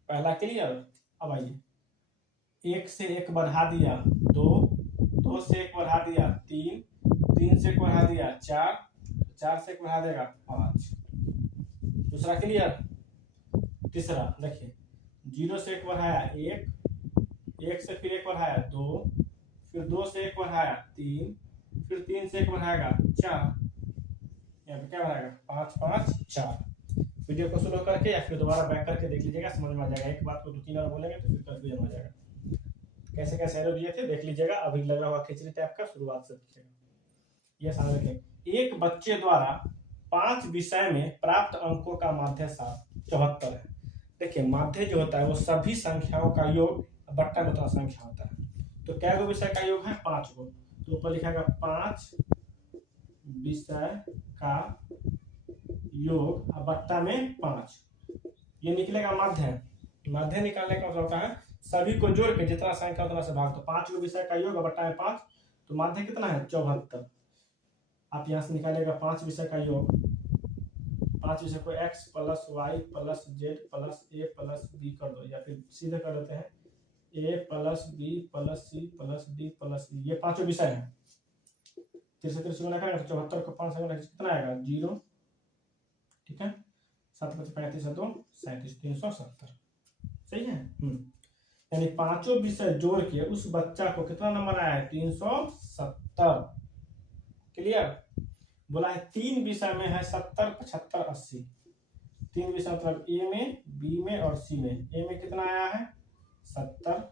पहला क्लियर। अब आइए, 1 से 1 बढ़ा दिया 2, 2 से 1 बढ़ा दिया 3, 3 से 1 बढ़ा दिया 4, 4 से 1 बढ़ा देगा 5। दूसरा क्लियर। तीसरा देखिए, 0 से 1 बढ़ाया 1, 1 से फिर 1 बढ़ाया 2, फिर 2 से 1 बढ़ाया 3, फिर 3 से 1 बढ़ाएगा 4, यहाँ पे क्या बढ़ाएगा 5 5 4। वीडियो को स्लो करके या फिर दोबारा बैक करके देख लीजिएगा, समझ में आ जाएगा। एक बात को 2-3 बार बोलेंगे तो फिर कंफ्यूजन हो जाएगा। कैसे कैसे एरो दिए थे देख लीजिएगा, अभी लग रहा होगा खिचड़ी टाइप का, शुरुआत से देखिएगा। ये सामने देखें, एक बच्चे द्वारा 5 विषय में प्राप्त अंकों का माध्य 74 है। देखिए माध्य जो होता है वो सभी संख्याओं का योग बट्टा में उतना संख्या होता है। तो क्या गो विषय का योग है 5 गो, तो ऊपर लिखा 5 विषय का योग बट्टा में 5, ये निकलेगा माध्य। माध्य निकालने का मतलब होता है सभी को जोड़ के जितना संख्या उतना से भाग, तो 5 गो विषय का योग बट्टा में 5, तो माध्य कितना है 74। आप यहाँ से निकालेगा 5 विषय का योग, 5 विषय को x plus Y plus Z plus A plus B कर दो, या फिर सीधे कर देते हैं a plus B plus C plus D plus E, ये 5 विषय है। 63 गुना करेंगे तो 74 को 5 से गुना कितना आएगा 0, ठीक है। 7 5 35 2 37 370, सही है। यानी 5 विषय जोड़ के उस बच्चा को कितना नंबर आया है 370। क्लियर। बोला है 3 विषय में है 70 75 80, 3 विषय मतलब ए में बी में और सी में। ए में कितना आया है 70,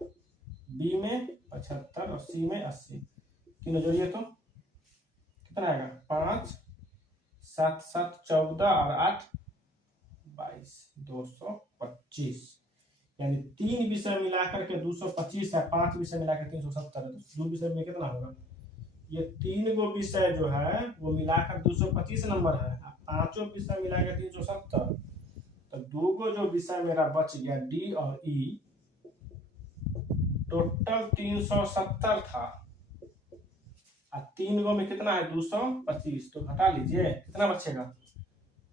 बी में 75 और सी में 80। तीनों जोड़िए तो कितना आएगा 5 7 7 14 और 8 22 225। यानी 3 विषय मिलाकर के 225 है, 5 विषय मिलाकर 370 है, तो 2 विषय में कितना होगा, ये 3 गो विषय जो है वो मिलाकर 225 नंबर है, 5 विषय मिलाकर 370, तो 2 गो जो विषय मेरा बच गया डी और ई, टोटल 370 था, और 3 गो में कितना है 225, तो घटा लीजिए कितना बचेगा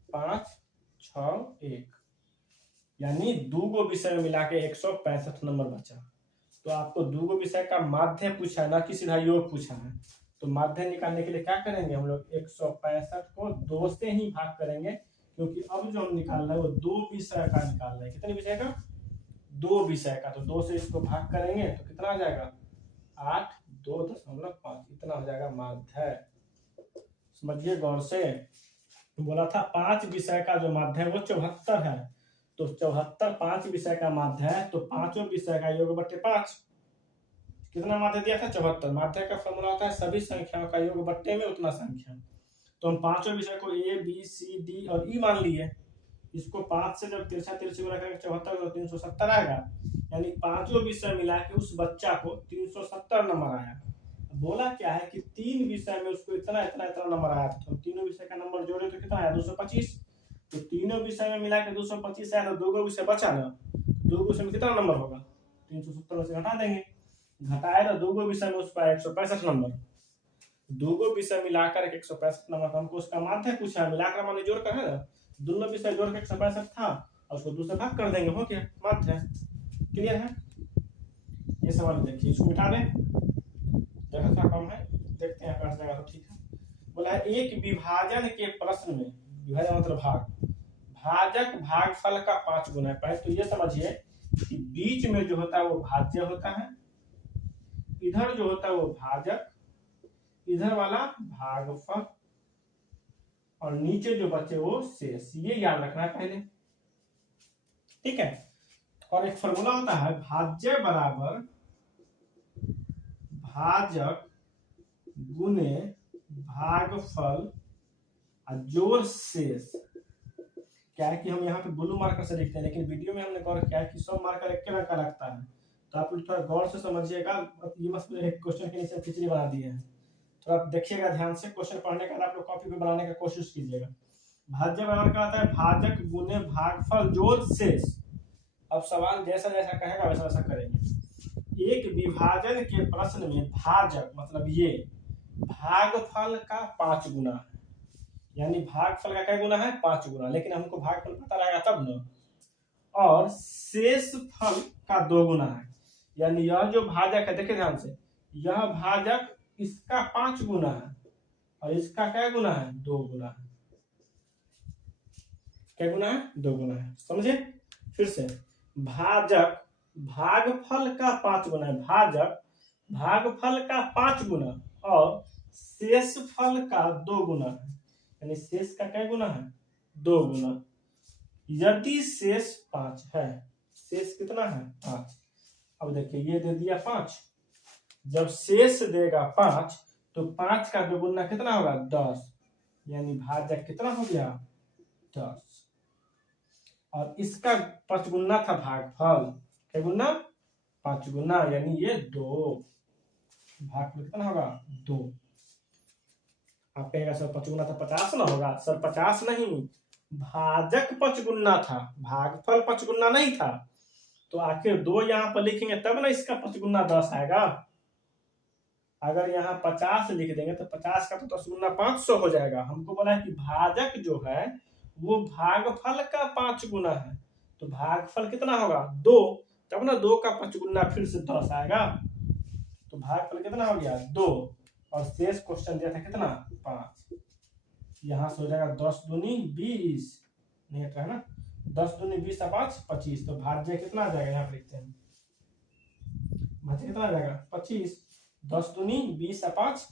5 6 1, यानी 2 गो विषय में मिला के 165 नंबर बचा। तो आपको 2 गो विषय का माध्य पूछा है, ना कि सीधा योग पूछा है। तो माध्य निकालने के लिए क्या करेंगे हम लोग 165 को 2 से ही भाग करेंगे, क्योंकि अब जो हम निकाल रहे हैं वो 2 विषय का निकाल रहे हैं। कितने विषय का 2 विषय का, तो 2 से इसको भाग करेंगे तो कितना आ जाएगा 8 2.5, इतना हो जाएगा माध्य। समझिए गौर से, बोला था 5 विषय का जो माध्य है वो 74 है, तो 74 5 विषय का माध्य है, तो 5 विषय का योग बट्टे 5, कितना माध्य दिया था 74। माध्य का फॉर्मूला होता है सभी संख्याओं का योग बट्टे में उतना संख्या। तो हम 5 विषय को ए बी सी डी और ई मान लिए, इसको 5 से जब तिरछा तिरछी गुना करेंगे 74 तो 370 आएगा, यानी 5 विषय मिला के उस बच्चा को 370 नंबर आया। बोला क्या है कि 3 विषय में उसको इतना इतना इतना नंबर आया था, तो तीनों विषय का नंबर जोड़े तो कितना आया 225, तो तीनों विषय में मिला के 225 आया, तो 2 गो विषय बचा ना, 2 विषय में कितना नंबर होगा 370 से घटा देंगे, घटाए तो 2 गो विषय में उसका 165 नंबर, 2 गो विषय मिलाकर 165 नंबर, हमको उसका माध्य पूछा है, मिलाकर माने जोड़ कर है ना, दोनों विषय जोड़ के 165 था और उसको 2 से भाग कर देंगे, हो गया माध्य। क्लियर है। ये सवाल देखिए, इसको मिटा दें, जगह थोड़ा कम है, देखते हैं अगर जगह तो ठीक है। बोला है एक विभाजन के प्रश्न में, विभाजन मतलब भाग, भाजक भागफल का 5 गुना है। पहले तो ये समझिए कि बीच में जो होता है वो भाज्य होता है, इधर जो होता है वो भाजक, इधर वाला भागफल, और नीचे जो बचे वो शेष, ये याद रखना है पहले, ठीक है। और एक फॉर्मूला होता है भाज्य बराबर भाजक गुने भागफल जोड़ शेष। क्या है कि हम यहाँ पे ब्लू मार्कर से लिखते हैं, लेकिन वीडियो में हमने गौर किया है कि सब मार्कर एक रंग का लगता है, तो आप थोड़ा गौर से समझिएगा। ये मत क्वेश्चन के नीचे खिचड़ी बना दिए हैं, तो आप देखिएगा ध्यान से, क्वेश्चन पढ़ने के बाद आप लोग कॉपी पे बनाने का कोशिश कीजिएगा। भाज्य बराबर क्या होता है, भाजक गुने भागफल जोड़ शेष। अब सवाल जैसा जैसा कहेगा वैसा वैसा करेंगे। एक विभाजन के प्रश्न में भाजक मतलब ये भागफल का 5 गुना है, यानी भागफल का क्या गुना है, 5 गुना, लेकिन हमको भागफल पता रहेगा तब ना। और शेष फल का 2 गुना है, यानी यह जो भाजक है, देखिए ध्यान से, यह भाजक इसका 5 गुना है और इसका क्या गुना है, 2 गुना है। क्या गुना है, 2 गुना है, समझे। फिर से, भाजक भागफल का 5 गुना है, भाजक भागफल का 5 गुना और शेष फल का 2 गुना है, यानी शेष का क्या गुना है, 2 गुना। यदि शेष 5 है, शेष कितना है, 5। अब देखिए ये दे दिया 5, जब शेष देगा 5 तो 5 का 2 गुना कितना होगा, 10, यानी भाजक कितना हो गया, 10। और इसका 5 गुना था भागफल, क्या गुना, 5 गुना, यानी ये 2, भागफल कितना होगा, 2। आप कहेगा सर 5 गुना था 50 ना होगा, सर 50 नहीं, भाजक 5 गुना था, भागफल 5 गुना नहीं था, तो आखिर 2 यहाँ पर लिखेंगे तब ना इसका 5 गुना 10 आएगा। अगर यहाँ 50 लिख देंगे तो 50 का तो 10 गुना 500 हो जाएगा। हमको बोला है कि भाजक जो है वो भागफल का 5 गुना है, तो भागफल कितना होगा, 2, तब ना 2 का 5 गुना फिर से 10 आएगा, तो भागफल कितना हो गया, 2, और शेष क्वेश्चन दिया था कितना, 5। यहाँ से हो जाएगा 10 दूनी 20, नहीं हट रहा है ना, 10 दूनी 20 और 5 25, तो भाज्य कितना आ जाएगा, यहाँ पर लिखते हैं, भाज्य कितना आ जाएगा 25, 10 दूनी 20 और 5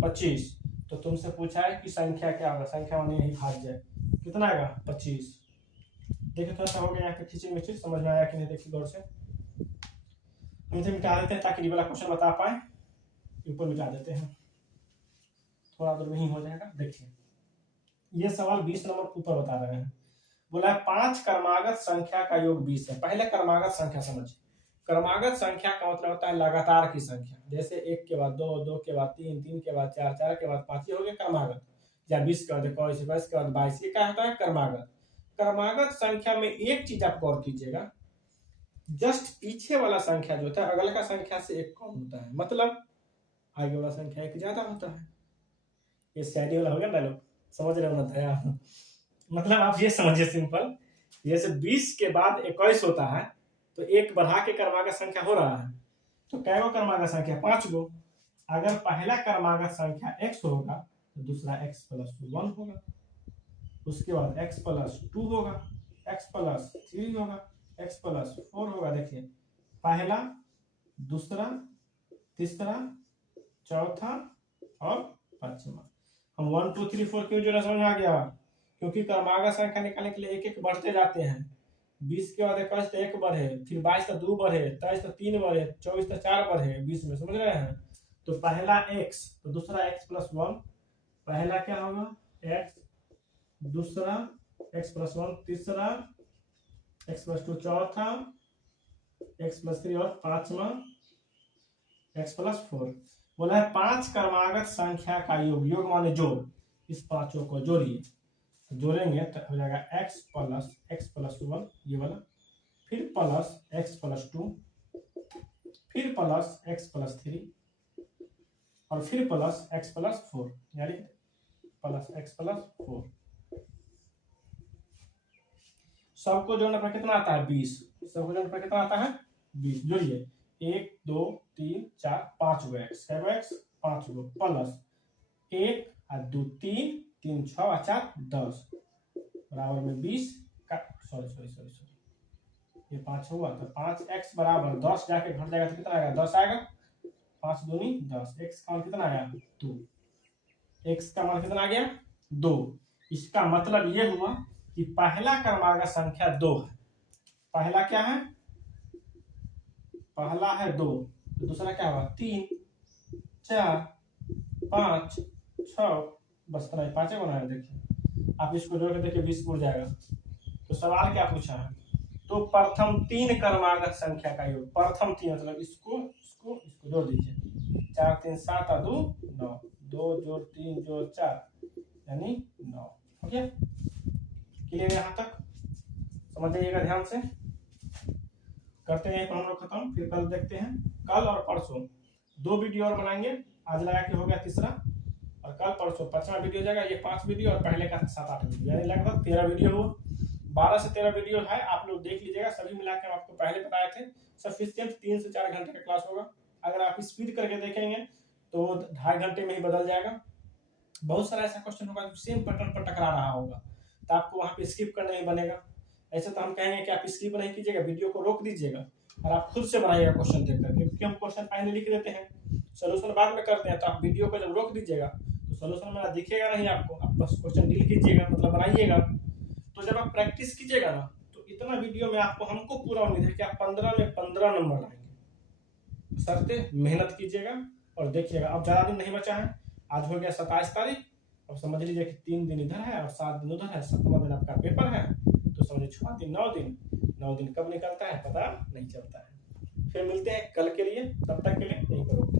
25। तो तुमसे पूछा है कि संख्या क्या होगा, संख्या माने यही भाज्य है, कितना आएगा 25। देखिए थोड़ा सा हो गया यहाँ पे खींची मिची, समझ में आया कि नहीं, देखिए गौर से। हम इसे मिटा देते हैं ताकि ये वाला क्वेश्चन बता पाए, ऊपर मिटा देते हैं, थोड़ा दूर नहीं हो जाएगा। देखिए ये सवाल 20 नंबर ऊपर बता रहे हैं, बोला है 5 क्रमागत संख्या का योग 20 है। पहले क्रमागत संख्या समझिए, क्रमागत संख्या का मतलब होता है लगातार की संख्या, जैसे 1 के बाद 2, 2 के बाद 3, 3 के बाद 4, 4 के बाद 5, ये हो गया क्रमागत, या 20 के बाद 21, 22 के बाद 22, ये क्या होता है क्रमागत। क्रमागत संख्या में एक चीज आप गौर कीजिएगा, जस्ट पीछे वाला संख्या जो होता है अगला का संख्या से 1 कम होता है, मतलब आगे वाला संख्या 1 ज्यादा होता है। ये शायरी वाला हो गया डायलॉग, समझ रहे हो ना, मतलब आप ये समझिए सिंपल, जैसे 20 के बाद 21 होता है तो 1 बढ़ा के क्रमागत संख्या हो रहा है, तो कै गो क्रमागत संख्या, 5 गो। अगर पहला क्रमागत संख्या x होगा तो दूसरा x + 1 होगा, उसके बाद x + 2 होगा, x + 3 होगा, x + 4 होगा। देखिए पहला, दूसरा, तीसरा, चौथा और पांचवा। हम 1 2 3 4 क्यों जोड़ा, समझ में आ गया, क्योंकि क्रमागत संख्या निकालने के लिए एक एक बढ़ते जाते हैं। 20 के बाद 21 तो 1 बढ़े, फिर 22 तो 2 बढ़े, 23 तो 3 बढ़े, 24 तो 4 बढ़े, 20 में, समझ रहे हैं। तो पहला x तो दूसरा x + 1, पहला क्या होगा x, दूसरा x + 1, तीसरा x + 2, चौथा x + 3 और पांचवा x + 4। बोला है 5 क्रमागत संख्या का योग, योग माने जोड़, इस पांचों को जोड़िए, जोड़ेंगे तो हो जाएगा x + 1 ये वाला, फिर प्लस x + 2, फिर प्लस x + 3 और फिर प्लस x + 4, यानी प्लस x + 4। सबको जोड़ने पर कितना आता है 20, सबको जोड़ने पर कितना आता है 20। जोड़िए 1 2 3 4 5 गो x, कै गो x 5 गो, प्लस 1 और 2 3 3 6 और 4 10 बराबर में 20 का सॉरी ये 5 हुआ, तो 5x = 10 जाके घट जाएगा तो कितना आएगा 10 आएगा, 5 दूनी 10, x का मान कितना आया 2, x का मान कितना आ गया 2। इसका मतलब ये हुआ कि पहला क्रमागत संख्या 2 है, पहला क्या है, पहला है 2, तो दूसरा क्या हुआ 3 4 5 6, बस इतना ही, 5 बनाया। देखिए आप इसको जोड़ के देखिए 20 उड़ जाएगा। तो सवाल क्या पूछा है, तो प्रथम 3 क्रमागत संख्या का योग, प्रथम 3 मतलब इसको जोड़ दीजिए, 4 3 7 और 2 9, 2 जोड़ 3 जोड़ 4 यानी 9 हो गया। क्लियर यहाँ तक समझ जाइएगा ध्यान से। करते हैं हम लोग खत्म, फिर कल देखते हैं। कल और परसों 2 वीडियो और बनाएंगे, आज लगा के हो गया तीसरा, और कल परसों 5वां वीडियो जाएगा। ये 5 वीडियो और पहले का 7-8 वीडियो, यानी लगभग 13 वीडियो हो। 12 से 13 वीडियो है, आप लोग देख लीजिएगा। सभी मिला के हम आपको पहले बताए थे, सफिशिएंट 3 से 4 घंटे का क्लास होगा। अगर आप स्पीड करके देखेंगे तो 2.5 घंटे में ही बदल जाएगा। बहुत सारा ऐसा क्वेश्चन होगा सेम पैटर्न पर टकरा रहा होगा, तो आपको वहां पे स्किप करना ही बनेगा। ऐसे तो हम कहेंगे कि आप स्किप नहीं कीजिएगा, वीडियो को रोक दीजिएगा और आप खुद से बनाइएगा क्वेश्चन देख करके, क्योंकि हम क्वेश्चन पहले लिख देते हैं, सोल्यूशन बाद में करते हैं। तो आप वीडियो को जब रोक दीजिएगा तो सोल्यूशन मेरा दिखेगा नहीं आपको, आप बस क्वेश्चन डील कीजिएगा, मतलब बनाइएगा। तो जब आप प्रैक्टिस कीजिएगा ना, तो इतना वीडियो में आपको, हमको पूरा उम्मीद है कि आप 15 में 15 नंबर लाएंगे। सरते मेहनत कीजिएगा और देखिएगा। अब ज्यादा दिन नहीं बचा है, आज हो गया 27 तारीख। अब समझ लीजिए कि 3 दिन इधर है और 7 दिन उधर है, 7वां दिन आपका पेपर है, तो समझिए 6 दिन 9 दिन। 9 दिन कब निकलता है पता नहीं चलता है। फिर मिलते हैं कल के लिए, तब तक के लिए यहीं पर।